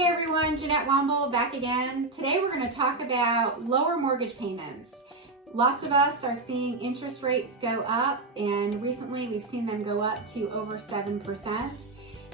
Hey everyone, Jeanette Womble back again. Today we're going to talk about lower mortgage payments. Lots of us are seeing interest rates go up, and recently we've seen them go up to over 7%.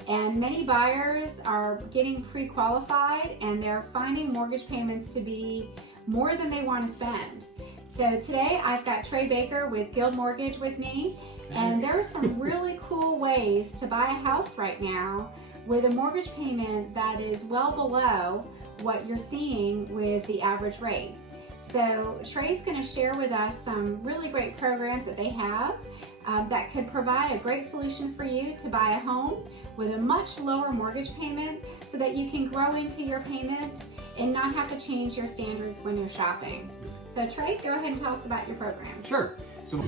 And many buyers are getting pre-qualified and they're finding mortgage payments to be more than they want to spend. So today I've got Trey Baker with Guild Mortgage with me, and there are some really cool ways to buy a house right now with a mortgage payment that is well below what you're seeing with the average rates. So Trey's going to share with us some really great programs that they have that could provide a great solution for you to buy a home with a much lower mortgage payment so that you can grow into your payment and not have to change your standards when you're shopping. So Trey, go ahead and tell us about your programs. Sure. So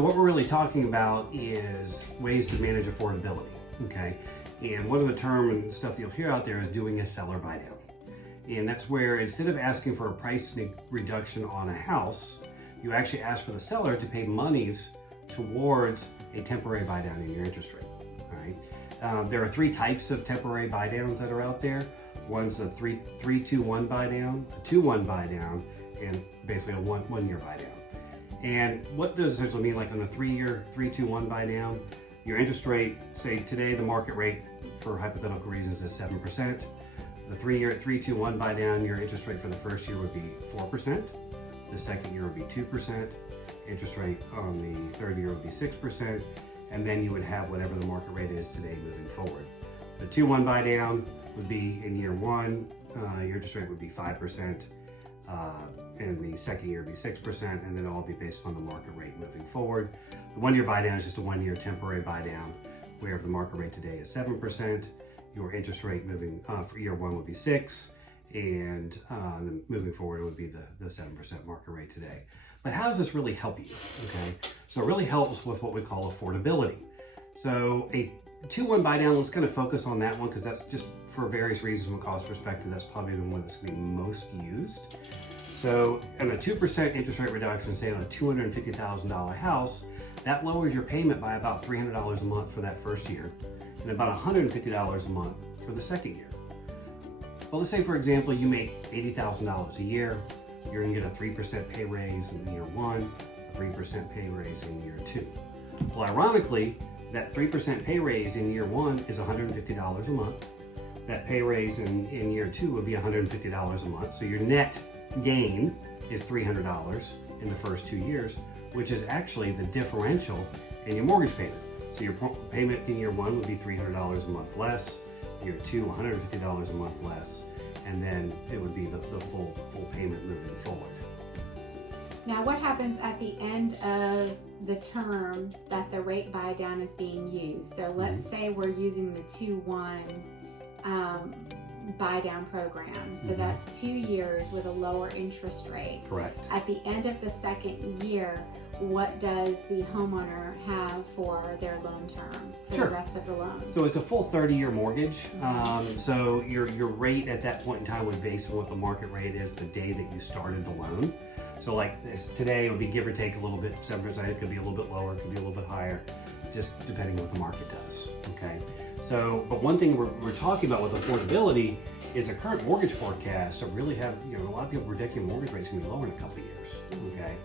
what we're really talking about is ways to manage affordability, okay? And one of the term and stuff you'll hear out there is doing a seller buy down. And that's where instead of asking for a price reduction on a house, you actually ask for the seller to pay monies towards a temporary buy down in your interest rate, all right? There are three types of temporary buy downs that are out there. One's a 3-2-1 buy down, a 2-1 buy down, and basically a one year buy down. And what does this mean? Like on a 3-year 3-2-1 buy down, your interest rate, say today the market rate for hypothetical reasons is 7%. The 3-year 3-2-1 buy down, your interest rate for the first year would be 4%. The second year would be 2%. Interest rate on the third year would be 6%. And then you would have whatever the market rate is today moving forward. The 2-1 buy down would be in year one, your interest rate would be 5%. And the second year would be 6%, and then it'll all be based upon the market rate moving forward. The 1 year buy down is just a 1 year temporary buy down, where if the market rate today is 7%, your interest rate moving for year one would be 6%, and then moving forward it would be the 7% market rate today. But how does this really help you? Okay, so it really helps with what we call affordability. So a 2-1 buy down, let's kind of focus on that one because that's just for various reasons from a cost perspective, that's probably the one that's going to be most used. So on a 2% interest rate reduction, say on a $250,000 house, that lowers your payment by about $300 a month for that first year and about $150 a month for the second year. Well, let's say, for example, you make $80,000 a year. You're going to get a 3% pay raise in year one, a 3% pay raise in year two. Well, ironically, that 3% pay raise in year one is $150 a month. That pay raise in year two would be $150 a month. So your net gain is $300 in the first 2 years, which is actually the differential in your mortgage payment. So your payment in year one would be $300 a month less, year two, $150 a month less, and then it would be the full payment moving forward. Now what happens at the end of the term that the rate buy down is being used? So let's say we're using the 2-1 buy down program. So that's 2 years with a lower interest rate. Correct. At the end of the second year, what does the homeowner have for their loan term for the rest of the loan? So it's a full 30-year mortgage. So your rate at that point in time would be based on what the market rate is the day that you started the loan. So like this, today it would be give or take a little bit, 7%, it could be a little bit lower, it could be a little bit higher, just depending on what the market does, okay? So, but one thing we're talking about with affordability is the current mortgage forecast. So really have, a lot of people predicting mortgage rates going to be lower in a couple of years, okay?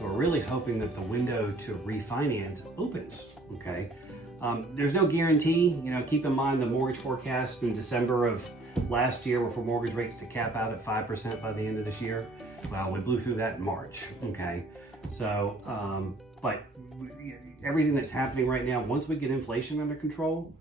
So we're really hoping that the window to refinance opens, okay? There's no guarantee, keep in mind the mortgage forecast in December of last year were for mortgage rates to cap out at 5% by the end of this year. Well, we blew through that in March, okay? So, but everything that's happening right now, once we get inflation under control,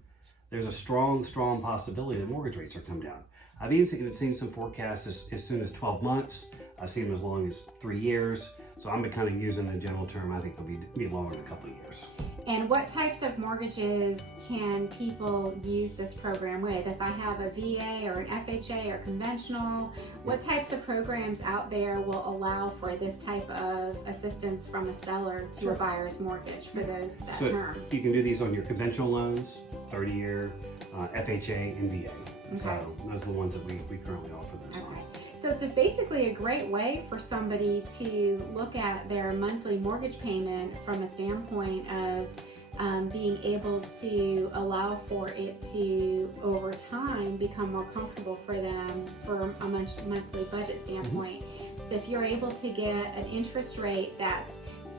there's a strong possibility that mortgage rates are come down. I've even seen some forecasts as soon as 12 months. I've seen them as long as 3 years. So I'm kind of using the general term. I think they'll be lower in a couple of years. And what types of mortgages can people use this program with? If I have a VA or an FHA or conventional, what types of programs out there will allow for this type of assistance from a seller to a buyer's mortgage for that term? You can do these on your conventional loans, 30-year, FHA, and VA. Okay. So those are the ones that we currently offer those on. So it's basically a great way for somebody to look at their monthly mortgage payment from a standpoint of being able to allow for it to, over time, become more comfortable for them from a monthly budget standpoint. So if you're able to get an interest rate that's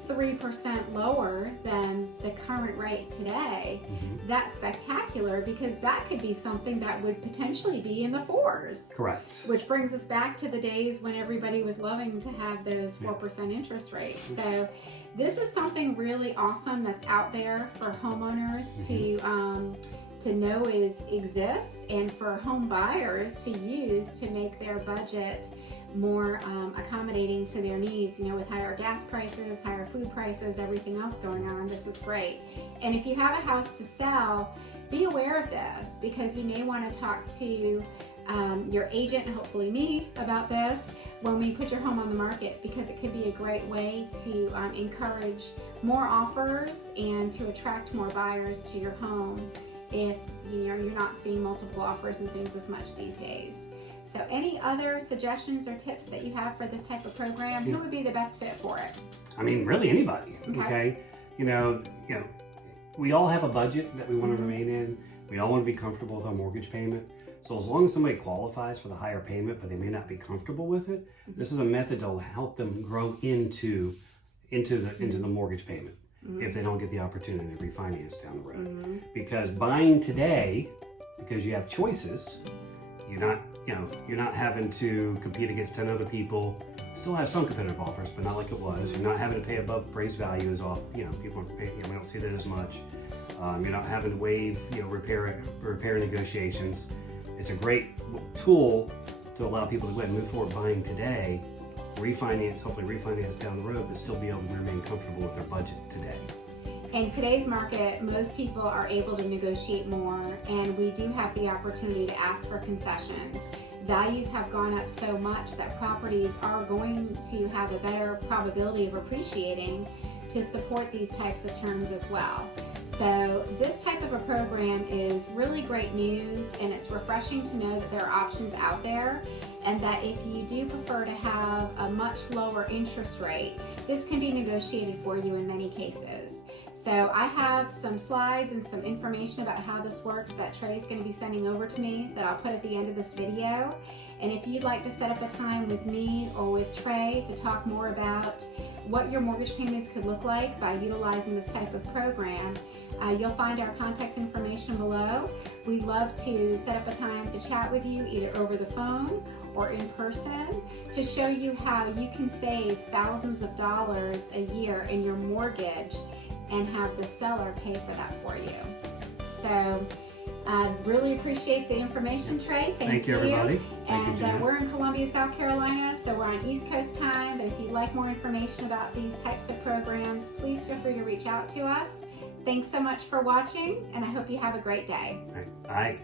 3% lower than the current rate today, that's spectacular, because that could be something that would potentially be in the 4s. Correct. Which brings us back to the days when everybody was loving to have those 4% interest rates. So this is something really awesome that's out there for homeowners to know exists, and for home buyers to use to make their budget more accommodating to their needs. You know, with higher gas prices, higher food prices, everything else going on, this is great. And if you have a house to sell, be aware of this, because you may want to talk to your agent, and hopefully me, about this when we put your home on the market, because it could be a great way to encourage more offers and to attract more buyers to your home if you're not seeing multiple offers and things as much these days. So any other suggestions or tips that you have for this type of program? Who would be the best fit for it? I mean, really anybody, okay? You know, we all have a budget that we want to remain in. We all want to be comfortable with our mortgage payment. So as long as somebody qualifies for the higher payment, but they may not be comfortable with it, this is a method that will help them grow into the mortgage payment if they don't get the opportunity to refinance down the road. Because buying today, because you have choices, you're not having to compete against 10 other people. Still have some competitive offers, but not like it was. You're not having to pay above appraised value as often. People are paying, we don't see that as much. You're not having to waive, repair negotiations. It's a great tool to allow people to go ahead and move forward buying today, hopefully refinance down the road, but still be able to remain comfortable with their budget today. In today's market, most people are able to negotiate more, and we do have the opportunity to ask for concessions. Values have gone up so much that properties are going to have a better probability of appreciating to support these types of terms as well. So this type of a program is really great news, and it's refreshing to know that there are options out there, and that if you do prefer to have a much lower interest rate, this can be negotiated for you in many cases. So I have some slides and some information about how this works that Trey's going to be sending over to me that I'll put at the end of this video. And if you'd like to set up a time with me or with Trey to talk more about what your mortgage payments could look like by utilizing this type of program, you'll find our contact information below. We'd love to set up a time to chat with you either over the phone or in person to show you how you can save thousands of dollars a year in your mortgage and have the seller pay for that for you. So I really appreciate the information, Trey. Thank you, everybody. And we're in Columbia, South Carolina, so we're on East Coast time. But if you'd like more information about these types of programs, please feel free to reach out to us. Thanks so much for watching, and I hope you have a great day. Bye.